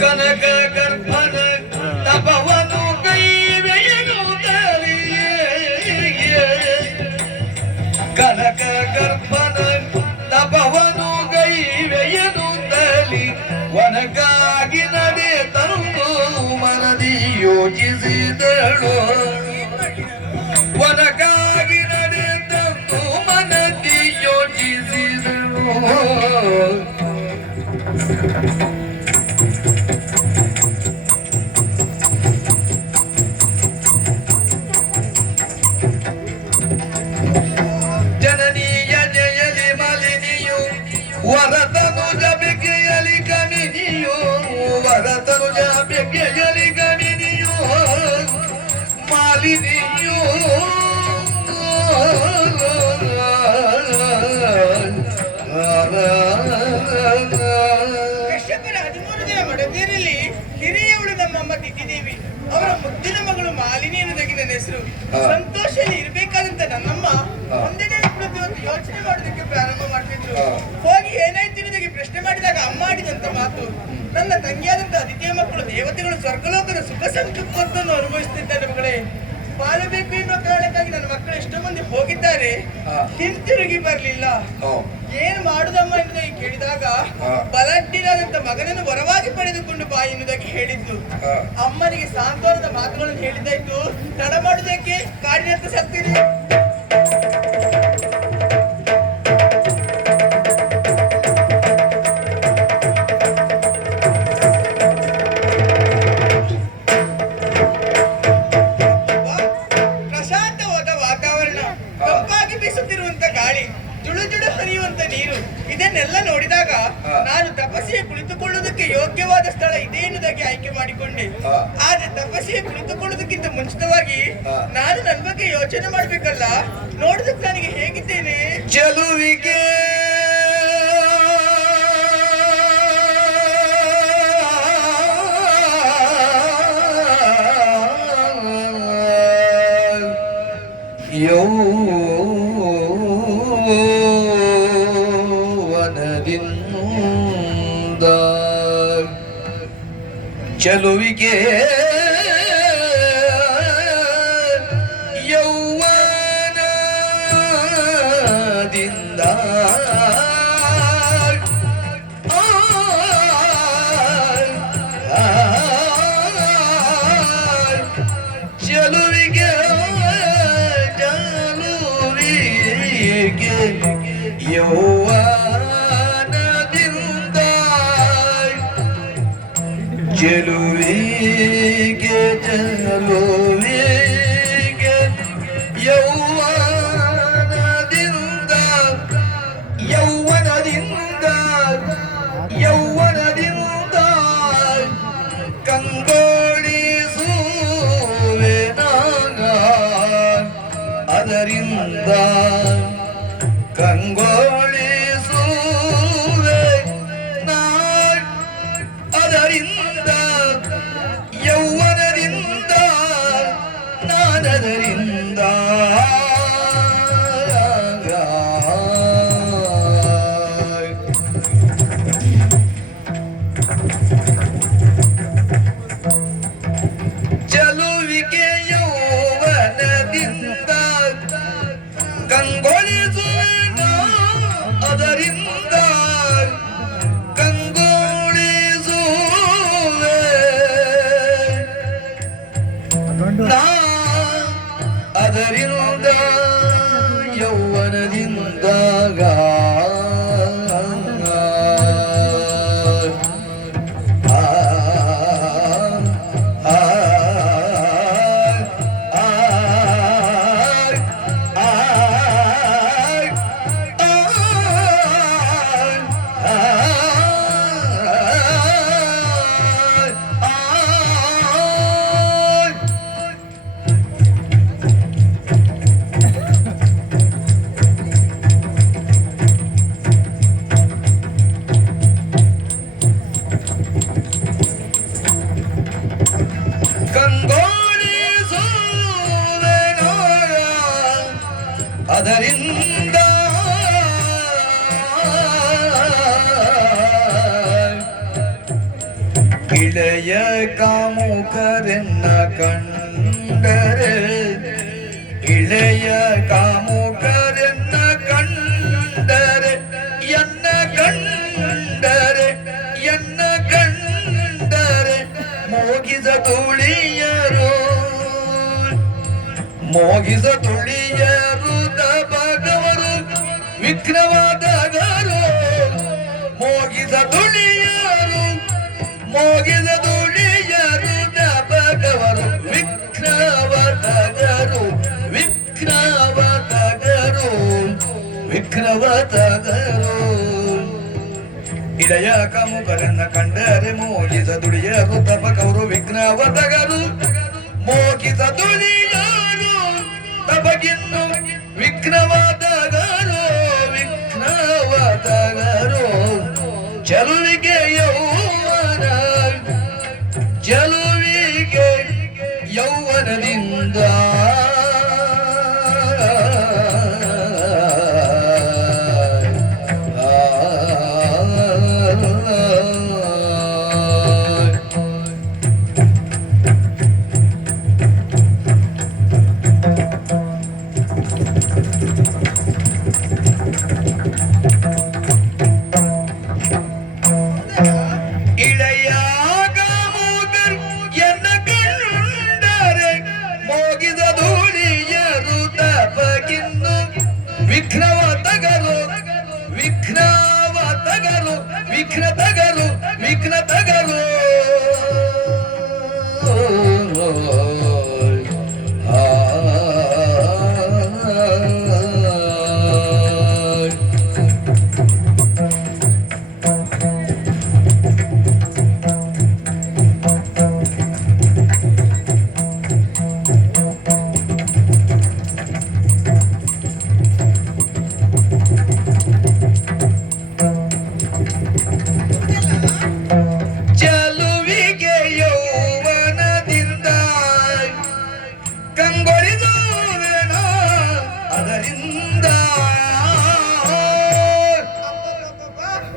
ಕನಕ ಗರ್ಭನ ತಪವನು ಕೈವೆಯನುತ್ತಲಿಯೇ ಕನಕ ಗರ್ಭನ ತಪವನು ಕೈವೆಯನುತ್ತಲಿ ವನಕ್ಕಾಗಿ ನಡೆ ತಂದು ಮನದಿ ಯೋಚಿಸಿದಳು ವನಕ್ಕಾಗಿ ನಡೆ ತಂದು ಮನದಿ ಯೋಚಿಸಿದಳು ಜನನೀಯ ಜಯಲಿ ಮಲಿನಿಯು ವರತನು ಜಬಿಕೆಯಲಿ ಗಣಿನಿಯು ವರತನು ಜಬಿಕೆಯಲಿ ಗಣಿನಿಯು ಮಾಲಿನಿಯು ಹಿರಿಯವಳು ನಮ್ಮಮ್ಮ ದಿಕ್ಕಿದೇವಿ ಅವರ ಮುದ್ದಿನ ಮಗಳು ಮಾಲಿನಿ ಅನ್ನೋದಾಗಿ ನನ್ನ ಹೆಸರು. ಸಂತೋಷದಲ್ಲಿ ಇರ್ಬೇಕಾದಂತ ನನ್ನಮ್ಮ ಒಂದೆಡೆ ಪ್ರತಿಯೊಂದು ಯೋಚನೆ ಮಾಡೋದಕ್ಕೆ ಪ್ರಾರಂಭ ಮಾಡ್ತಿದ್ರು. ಹೋಗಿ ಏನಾಯ್ತು ಅನ್ನೋದಾಗಿ ಪ್ರಶ್ನೆ ಮಾಡಿದಾಗ ಅಮ್ಮ ಆಡಿದಂತ ಮಾತು, ನನ್ನ ತಂಗಿಯಾದಂತ ಅದಿತಿಯ ಮಕ್ಕಳು ದೇವತೆಗಳು ಸ್ವರ್ಗಲೋಕದ ಸುಖ ಸಂತೃಪ್ತಿಯನ್ನು ಅನುಭವಿಸುತ್ತಿದ್ದಾರೆ ಮಗಳೇ. ಬಾಳಬೇಕು ಎನ್ನುವ ಕಾರಣಕ್ಕಾಗಿ ನನ್ನ ಮಕ್ಕಳು ಎಷ್ಟೋ ಮಂದಿ ಹೋಗಿದ್ದಾರೆ, ಹಿಂತಿರುಗಿ ಬರ್ಲಿಲ್ಲ. ಏನ್ ಮಾಡುದಮ್ಮ ಎನ್ನುವುದಾಗಿ ಕೇಳಿದಾಗ ಬಲಡ್ಡಿನಾದಂತ ಮಗನನ್ನು ವರವಾಗಿ ಪಡೆದುಕೊಂಡು ಬಾ ಎನ್ನುವುದಾಗಿ ಹೇಳಿದ್ದು. ಅಮ್ಮನಿಗೆ ಸಾಂತ್ವನದ ಮಾತುಗಳನ್ನು ಹೇಳಿದ್ದಾಯ್ತು. ತಡ ಮಾಡುವುದಕ್ಕೆ ಕಾಡಿನಂತ ಸತ್ತಿದೆ. ಇದನ್ನೆಲ್ಲ ನೋಡಿದಾಗ ನಾನು ತಪಸ್ಸಿಗೆ ಕುಳಿತುಕೊಳ್ಳುವುದಕ್ಕೆ ಯೋಗ್ಯವಾದ ಸ್ಥಳ ಇದೆ ಎನ್ನುವುದಾಗಿ ಆಯ್ಕೆ ಮಾಡಿಕೊಂಡೆ. ಆದ್ರೆ ತಪಸ್ಸಿಗೆ ಕುಳಿತುಕೊಳ್ಳುವುದಕ್ಕಿಂತ ಮುಂಚಿತವಾಗಿ ನಾನು ನನ್ನ ಬಗ್ಗೆ ಯೋಚನೆ ಮಾಡ್ಬೇಕಲ್ಲ. ನೋಡಿದಕ್ಕೆ ನನಗೆ ಹೇಗಿದ್ದೇನೆ ಚೆಲುವಿಗೆ ಚೆಲುವಿಗೆ ಯೌವನದಿಂದ ಚೆಲುವಿಗೆ ಯೌವನದಿಂದ ಚೆಲುವಿಗೆ ಚೆಲುವಿಗೆ ಯೌವನದಿಂದ ಯೌವನದಿಂದ ಯೌವನದಿಂದ ಕಂಗೊಳಿಸುವೆ ನಾಗ ಅದರಿಂದ ಕಂಗೊಳಿಸುವೆ ನಾ ಅದರಿಂದ ಯೌವನದಿಂದ ಇಳೆಯ ಕಾಮುಕರೆನ್ನ ಕಂಡರೆ ಇಳೆಯ ಕಾಮುಕರೆನ್ನ ಕಂಡರೆ ಎನ್ನ ಕಂಡರೆ ಎನ್ನ ಕಂಡರೆ ಮೋಗಿದ ತುಳಿಯರು ಮೋಗಿದ ತುಳಿಯರು ದಬಗವರು ವಿಘ್ನವಾದಗರು ಮೋಗಿದ ತುಳಿಯರು ಮೋಗಿದ ತುಳಿಯರು ದಬಗವರು ವಿಘ್ನವಾದಗರು ವಿಘ್ನವಾದಗರು ವಿಘ್ನವಾದಗರು ಇಳೆಯ ಕಾಮುಕರನ್ನ ಕಂಡರೆ ಮೋಗಿದ ತುಳಿಯರು ದಬಗವರು ವಿಘ್ನವಾದಗರು ಮೋಗಿದ ತುಳಿಯರು ತಬಗಿನ್ನು ವಿಘ್ನವಾದಗರು ವಿಘ್ನವಾದಗರು ಚಲುವಿಗೆ ಯೌವನ ಚಲುವಿಗೆ ಯೌವನದಿಂದ ವಿಘ್ನವಾದಗರು ವಿಘ್ನವಾದಗರು ವಿಘ್ನತಗರು ವಿಘ್ನತಗರು ಚಲುವಿಗೆ ಯೌವನದಿಂದ ಕಂಗೊಳಿದು